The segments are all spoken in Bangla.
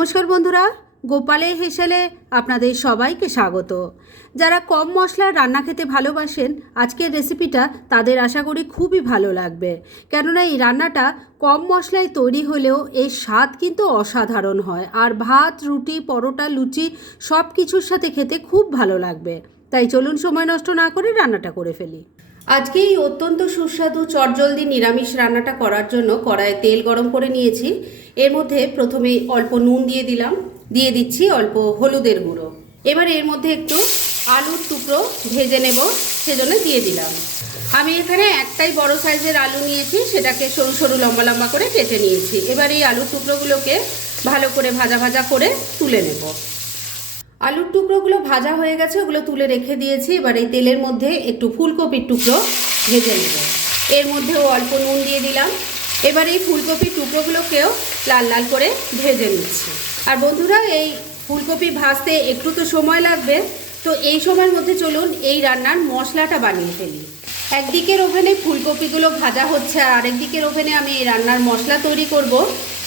নমস্কার বন্ধুরা, গোপালে হেসেলে আপনাদের সবাইকে স্বাগত। যারা কম মশলার রান্না খেতে ভালোবাসেন, আজকের রেসিপিটা তাদের আশা করি খুবই ভালো লাগবে। কেননা এই রান্নাটা কম মশলায় তৈরি হলেও এর স্বাদ কিন্তু অসাধারণ হয় আর ভাত, রুটি, পরোটা, লুচি সব কিছুর সাথে খেতে খুব ভালো লাগবে। তাই চলুন সময় নষ্ট না করে রান্নাটা করে ফেলি। আজকে এই অত্যন্ত সুস্বাদু, চটজলদি নিরামিষ রান্নাটা করার জন্য কড়াইয়ে তেল গরম করে নিয়েছি। এর মধ্যে প্রথমে অল্প নুন দিয়ে দিলাম। দিয়ে দিচ্ছি অল্প হলুদের গুঁড়ো। এবার এর মধ্যে একটু আলুর টুকরো ভেজে নেব, সেজন্য দিয়ে দিলাম। আমি এখানে একটাই বড় সাইজের আলু নিয়েছি, সেটাকে সরু সরু, লম্বা লম্বা করে কেটে নিয়েছি। এবার এই আলুর টুকরোগুলোকে ভালো করে ভাজা ভাজা করে তুলে নেব। আলুর টুকরোগুলো ভাজা হয়ে গেছে, ওগুলো তুলে রেখে দিয়েছি। এবার এই তেলের মধ্যে একটু ফুলকপির টুকরো ভেজে নেব। এর মধ্যেও অল্প নুন দিয়ে দিলাম। এবার এই ফুলকপির টুকরোগুলোকেও লাল লাল করে ভেজে নিচ্ছি। আর বন্ধুরা, এই ফুলকপি ভাজতে একটু তো সময় লাগবে। তো এই সময়ের মধ্যে চলুন এই রান্নার মশলাটা বানিয়ে ফেলি। একদিকের ওভেনে ফুলকপিগুলো ভাজা হচ্ছে, আর আরেকদিকের ওভেনে আমি এই রান্নার মশলা তৈরি করব।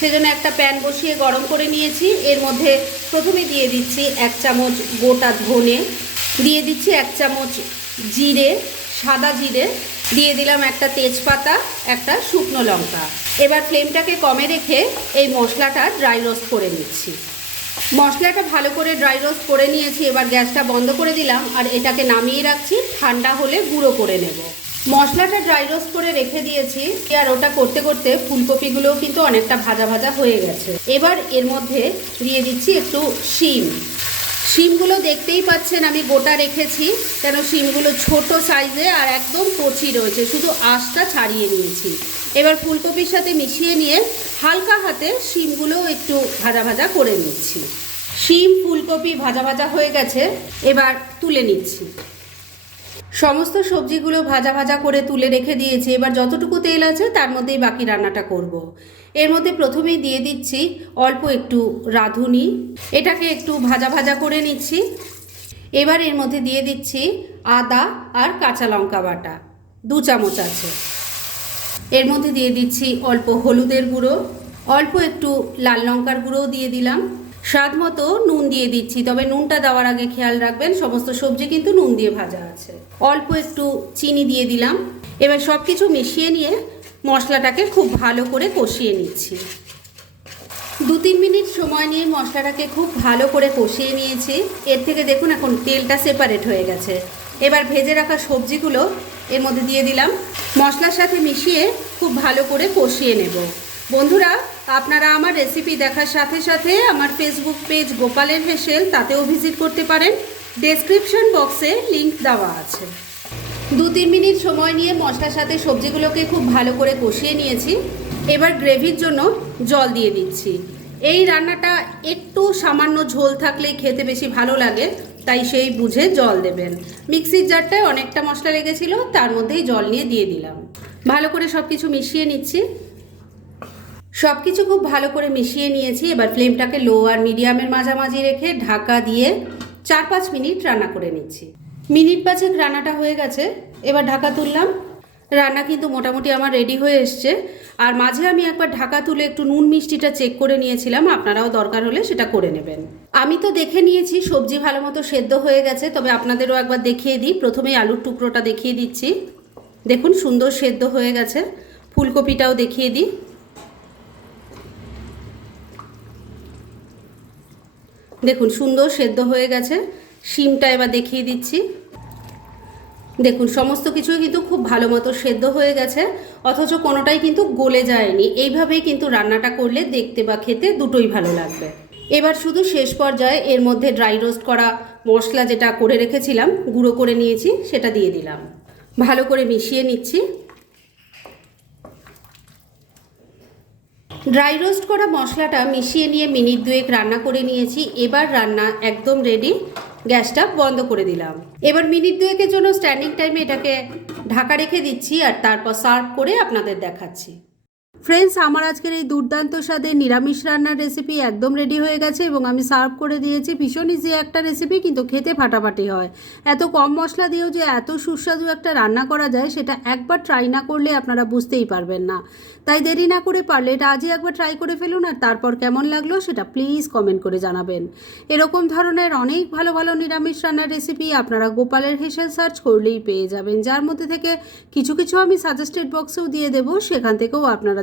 সেজন্য একটা প্যান বসিয়ে গরম করে নিয়েছি। এর মধ্যে প্রথমে দিয়ে দিচ্ছি এক চামচ গোটা ধনে, দিয়ে দিচ্ছি এক চামচ জিরে, সাদা জিরে, দিয়ে দিলাম একটা তেজপাতা, একটা শুকনো লঙ্কা। এবার ফ্লেমটাকে কমে রেখে এই মশলাটা ড্রাই রোস্ট করে নিচ্ছি। মশলাটা ভালো করে ড্রাই রোস্ট করে নিয়েছি, এবার গ্যাসটা বন্ধ করে দিলাম, আর এটাকে নামিয়ে রাখছি, ঠান্ডা হলে গুঁড়ো করে নেব। মশলাটা ড্রাই রোস্ট করে রেখে দিয়েছি। আর ওটা করতে করতে ফুলকপিগুলোও কিন্তু অনেকটা ভাজা ভাজা হয়ে গেছে। এবার এর মধ্যে দিয়ে দিচ্ছি একটু শিম। শিমগুলো দেখতেই পাচ্ছেন আমি গোটা রেখেছি, কেন শিমগুলো ছোট সাইজে আর একদম কচি রয়েছে, শুধু আঁশটা ছাড়িয়ে নিয়েছি। এবার ফুলকপির সাথে মিশিয়ে নিয়ে হালকা হাতে শিমগুলো একটু ভাজা ভাজা করে নিচ্ছি। শিম, ফুলকপি ভাজা ভাজা হয়ে গেছে, এবার তুলে নিচ্ছি। সমস্ত সবজিগুলো ভাজা ভাজা করে তুলে রেখে দিয়েছি। এবার যতটুকু তেল আছে, তার মধ্যেই বাকি রান্নাটা করব। এর মধ্যে প্রথমেই দিয়ে দিচ্ছি অল্প একটু রাঁধুনি। এটাকে একটু ভাজা ভাজা করে নিচ্ছি। এবার এর মধ্যে দিয়ে দিচ্ছি আদা আর কাঁচা লঙ্কা বাটা। দু চামচ আছে। এর মধ্যে দিয়ে দিচ্ছি অল্প হলুদের গুঁড়ো। অল্প একটু লাল লঙ্কার গুঁড়োও দিয়ে দিলাম। স্বাদ মতো নুন দিয়ে দিচ্ছি, তবে নুনটা দেওয়ার আগে খেয়াল রাখবেন, সমস্ত সবজি কিন্তু নুন দিয়ে ভাজা আছে। অল্প একটু চিনি দিয়ে দিলাম। এবার সব কিছু মিশিয়ে নিয়ে মশলাটাকে খুব ভালো করে কষিয়ে নিচ্ছি। দু তিন মিনিট সময় নিয়ে মশলাটাকে খুব ভালো করে কষিয়ে নিয়েছি। এর থেকে দেখুন এখন তেলটা সেপারেট হয়ে গেছে। এবার ভেজে রাখা সবজিগুলো এর মধ্যে দিয়ে দিলাম। মশলার সাথে মিশিয়ে খুব ভালো করে কষিয়ে নেব। বন্ধুরা আপনারা আমার রেসিপি দেখার সাথে সাথে আমার ফেসবুক পেজ গোপালের হেসেল, তাতেও ভিজিট করতে পারেন। ডেসক্রিপশন বক্সে লিংক দেওয়া আছে। দু তিন মিনিট সময় নিয়ে মশলার সাথে সবজিগুলোকে খুব ভালো করে কষিয়ে নিয়েছি। এবার গ্রেভির জন্য জল দিয়ে দিচ্ছি। এই রান্নাটা একটু সামান্য ঝোল থাকলেই খেতে বেশি ভালো লাগে, তাই সেই বুঝে জল দেবেন। মিক্সির জারটায় অনেকটা মশলা লেগেছিল, তার মধ্যেই জল নিয়ে দিয়ে দিলাম। ভালো করে সব কিছু মিশিয়ে নিচ্ছি। সব কিছু খুব ভালো করে মিশিয়ে নিয়েছি। এবার ফ্লেমটাকে লো আর মিডিয়ামের মাঝামাঝি রেখে ঢাকা দিয়ে চার পাঁচ মিনিট রান্না করে নিচ্ছি। মিনিট পাঁচেক রান্নাটা হয়ে গেছে, এবার ঢাকা তুললাম। রান্না কিন্তু মোটামুটি আমার রেডি হয়ে এসছে। আর মাঝে আমি একবার ঢাকা তুলে একটু নুন মিষ্টিটা চেক করে নিয়েছিলাম, আপনারাও দরকার হলে সেটা করে নেবেন। আমি তো দেখে নিয়েছি সবজি ভালো মতো সেদ্ধ হয়ে গেছে, তবে আপনাদেরও একবার দেখিয়ে দিই। প্রথমেই আলুর টুকরোটা দেখিয়ে দিচ্ছি। দেখুন সুন্দর সেদ্ধ হয়ে গেছে। ফুলকপিটাও দেখিয়ে দিই। দেখুন, সুন্দর সেদ্ধ হয়ে গেছে। শিমটা এবার দেখিয়ে দিচ্ছি। দেখুন, সমস্ত কিছুই কিন্তু খুব ভালো মতো সেদ্ধ হয়ে গেছে, অথচ কোনোটাই কিন্তু গলে যায়নি। এইভাবেই কিন্তু রান্নাটা করলে দেখতে বা খেতে দুটোই ভালো লাগবে। এবার শুধু শেষ পর্যায়ে এর মধ্যে ড্রাই রোস্ট করা মশলা যেটা করে রেখেছিলাম, গুঁড়ো করে নিয়েছি, সেটা দিয়ে দিলাম। ভালো করে মিশিয়ে নিচ্ছি। ড্রাই রোস্ট করা মশলাটা মিশিয়ে নিয়ে মিনিট দুয়েক রান্না করে নিয়েছি। এবার রান্না একদম রেডি গ্যাসটা বন্ধ করে দিলাম। এবার মিনিট দুয়েকের জন্য স্ট্যান্ডিং টাইমে এটাকে ঢাকা রেখে দিচ্ছি আর তারপর সার্ভ করে আপনাদের দেখাচ্ছি। ফ্রেন্ডস আমার আজকের এই দুর্দান্ত স্বাদের নিরামিষ রান্নার রেসিপি একদম রেডি হয়ে গেছে এবং আমি সার্ভ করে দিয়েছি। ভীষণ ইজি একটা রেসিপি কিন্তু খেতে ফাটাফাটি হয়। এত কম মশলা দিয়েও যে এত সুস্বাদু একটা রান্না করা যায়, সেটা একবার ট্রাই না করলে আপনারা বুঝতেই পারবেন না। তাই দেরি না করে পারলে এটা আজই একবার ট্রাই করে ফেলুন আর তারপর কেমন লাগল সেটা প্লিজ কমেন্ট করে জানাবেন। এরকম ধরনের অনেক ভালো ভালো নিরামিষ রান্নার রেসিপি আপনারা গোপালের হেসেল সার্চ করলেই পেয়ে যাবেন। যার মধ্যে থেকে কিছু কিছু আমি সাজেস্টেড বক্সেও দিয়ে দেবো, সেখান থেকেও আপনারা